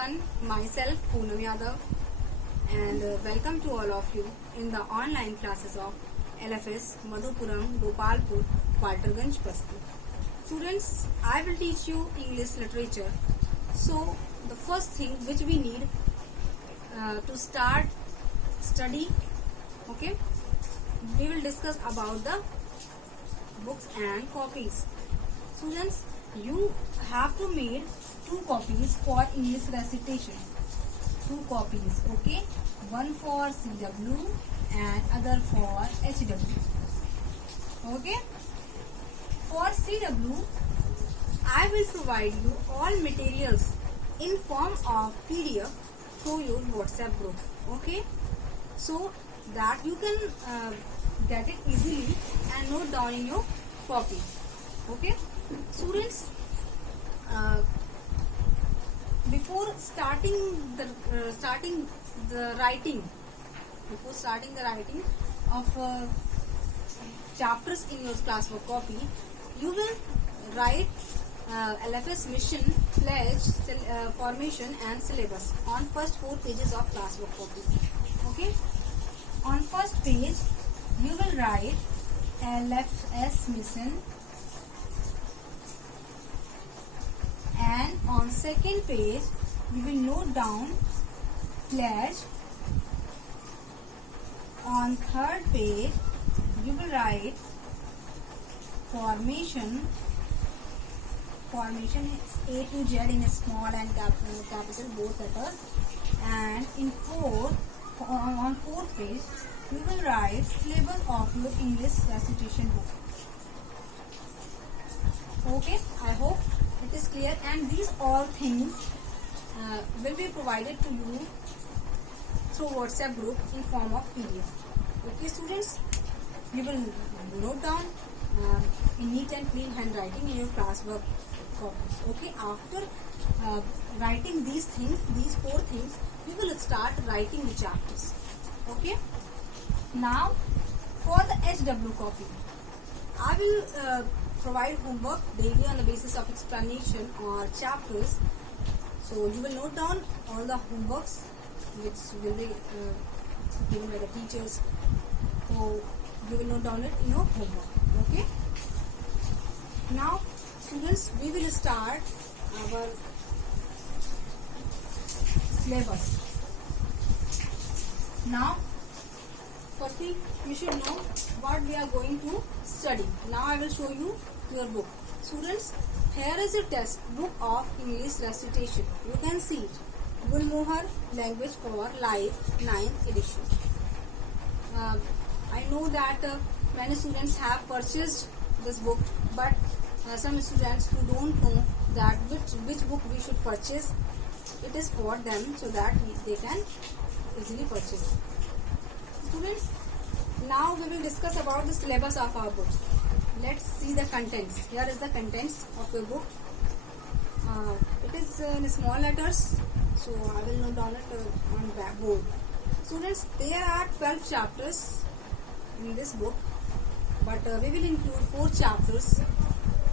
everyone, myself Poonam Yadav, and welcome to all of you in the online classes of LFS Madhupuram Gopalpur Patarganj Basti. Students, I will teach you English literature. So the first thing which we need to start study, okay, we will discuss about the books and copies. Students, you have to make 2 copies for English recitation. 2 copies, okay? One for CW and other for HW. Okay? For CW, I will provide you all materials in form of PDF through your WhatsApp group. Okay? So that you can get it easily and note down in your copy. Okay? Students, before starting the writing of chapters in your classwork copy, you will write LFS mission, pledge, formation and syllabus on first 4 pages of classwork copy. Okay? On first page, you will write LFS mission, and on second page we will note down pledge. On third page you will write formation is A to Z in small and capital both letters, and on fourth page you will write syllabus of your English recitation book. Okay, I hope it is clear, and these all things will be provided to you through WhatsApp group in form of PDF. Okay, students, you will note down in neat and clean handwriting in your classwork copies. Okay, after writing these things, these 4 things, we will start writing the chapters. Okay, now for the HW copy, I will provide homework daily on the basis of explanation or chapters. So you will note down all the homeworks which will be given by the teachers. So you will note down it in your homework. Okay. Now, students, we will start our syllabus. Now, firstly, you should know what we are going to study. Now I will show you your book. Students, here is a test book of English recitation. You can see it. Gulmohar Language for Life 9th edition. I know that many students have purchased this book, but some students who don't know that which book we should purchase, it is for them so that they can easily purchase. Students, now we will discuss about the syllabus of our book. Let's see the contents. Here is the contents of your book. It is in small letters, so I will note down it on blackboard. Students, there are 12 chapters in this book, but we will include 4 chapters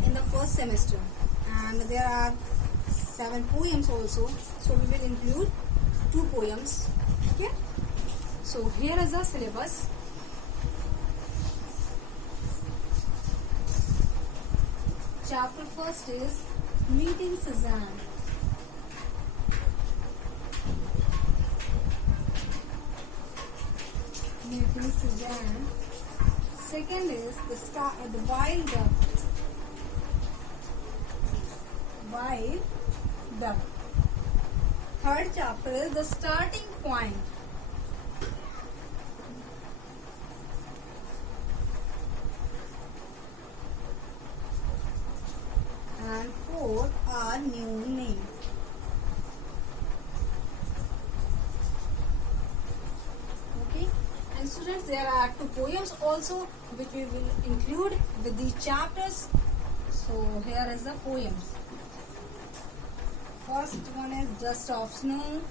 in the first semester, and there are 7 poems also, so we will include 2 poems. Okay, so here is the syllabus. Chapter first is Meeting Suzanne. Meeting Suzanne. Second is the Wild Duck. Wild Duck. Third chapter is The Starting Point. And 4 are new name. Okay, and students, there are 2 poems also which we will include with these chapters. So here is the poems. First one is Dust of Snow,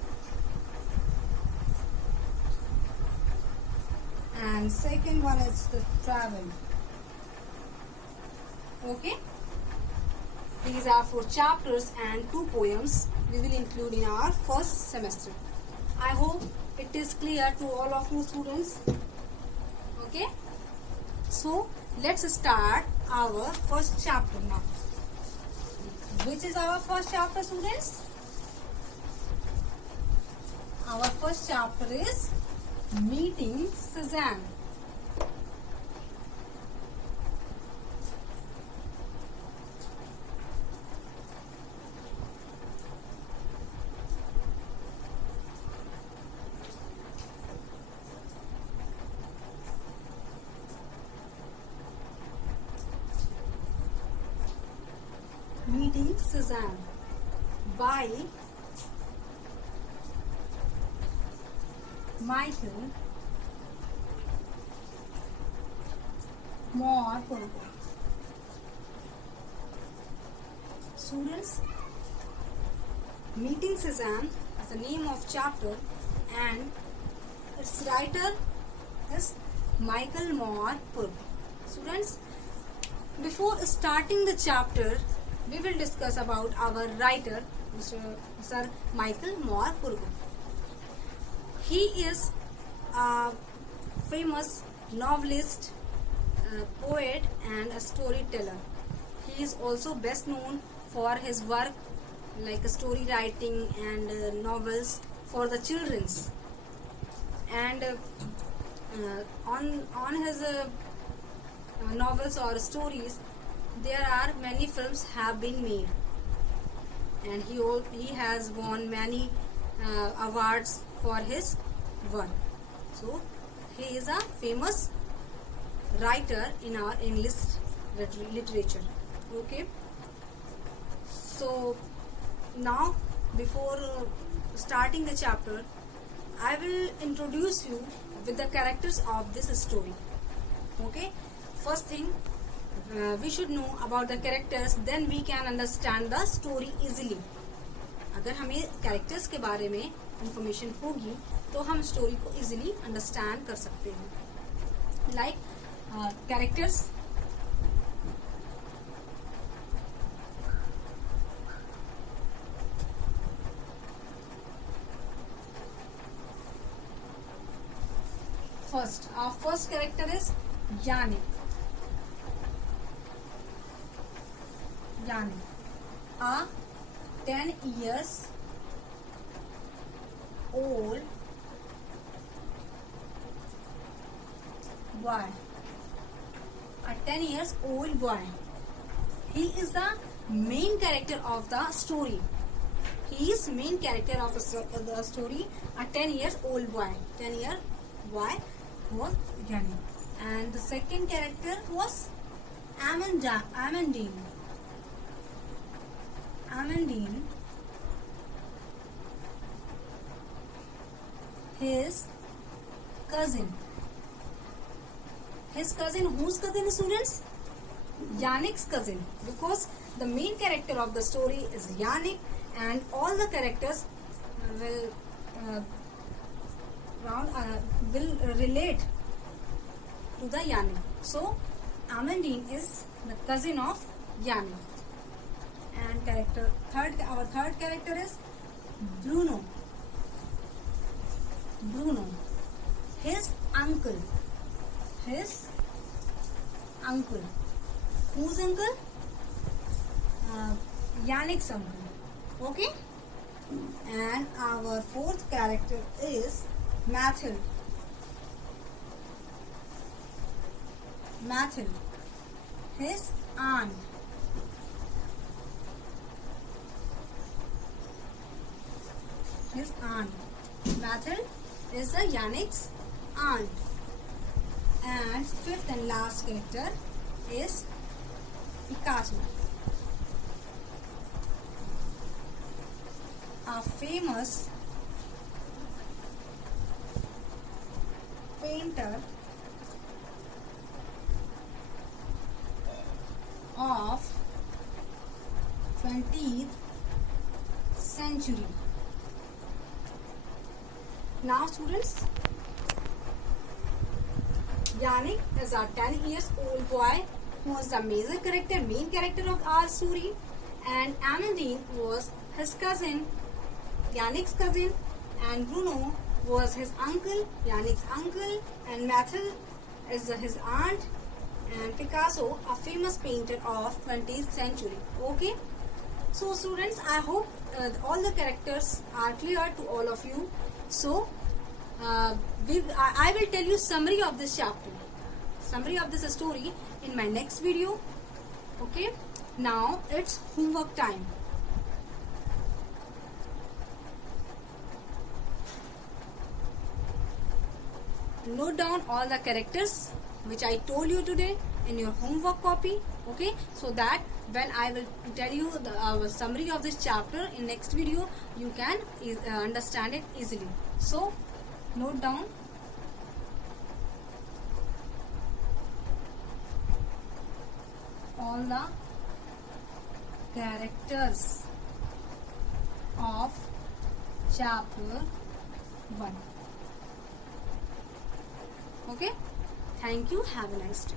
and second one is The Travel. Okay. These are 4 chapters and 2 poems we will include in our first semester. I hope it is clear to all of you students. Okay? So, let's start our first chapter now. Which is our first chapter, students? Our first chapter is Meeting Suzanne. Meeting Suzanne by Michael Moore. Students, Meeting Suzanne is the name of chapter and its writer is Michael Moore. Students, before starting the chapter, we will discuss about our writer, Sir Michael Moore. He is a famous novelist, poet and a storyteller. He is also best known for his work like story writing and novels for the children's. And on his novels or stories, there are many films have been made, and he has won many awards for his work. So he is a famous writer in our English literature. Okay. So now, before starting the chapter, I will introduce you with the characters of this story. Okay. First thing, we should know about the characters, then we can understand the story easily. अगर हमें characters के बारे में information होगी तो हम story को easily understand कर सकते हैं. Like characters. First, our first character is Yannick. A 10 years old boy. A 10 years old boy. He is the main character of the story. He is main character of the story. A 10 years old boy. 10-year boy was Yannick. And the second character was Amandine. His cousin. Whose cousin, students? Yannick's cousin. Because the main character of the story is Yannick, and all the characters will relate to the Yannick. So Amandine is the cousin of Yannick. And our third character is Bruno. His uncle. Whose uncle? Yannick's uncle. Okay. And our fourth character is Mathilde. His aunt. Mathilde is the Yannick's aunt. And fifth and last character is Picasso, a famous painter of 20th century. Now students, Yannick is a 10 years old boy who is the main character of our story, and Amandine was his cousin, Yannick's cousin, and Bruno was his uncle, Yannick's uncle, and Mathilde is his aunt, and Picasso, a famous painter of 20th century. Okay, so students, I hope all the characters are clear to all of you. So I will tell you summary of this chapter, summary of this story in my next video. Okay, now it's homework time. Note down all the characters which I told you today in your homework copy. Okay, so that when I will tell you the summary of this chapter in next video, you can understand it easily. So note down. All the characters of chapter 1. Okay, thank you. Have a nice day.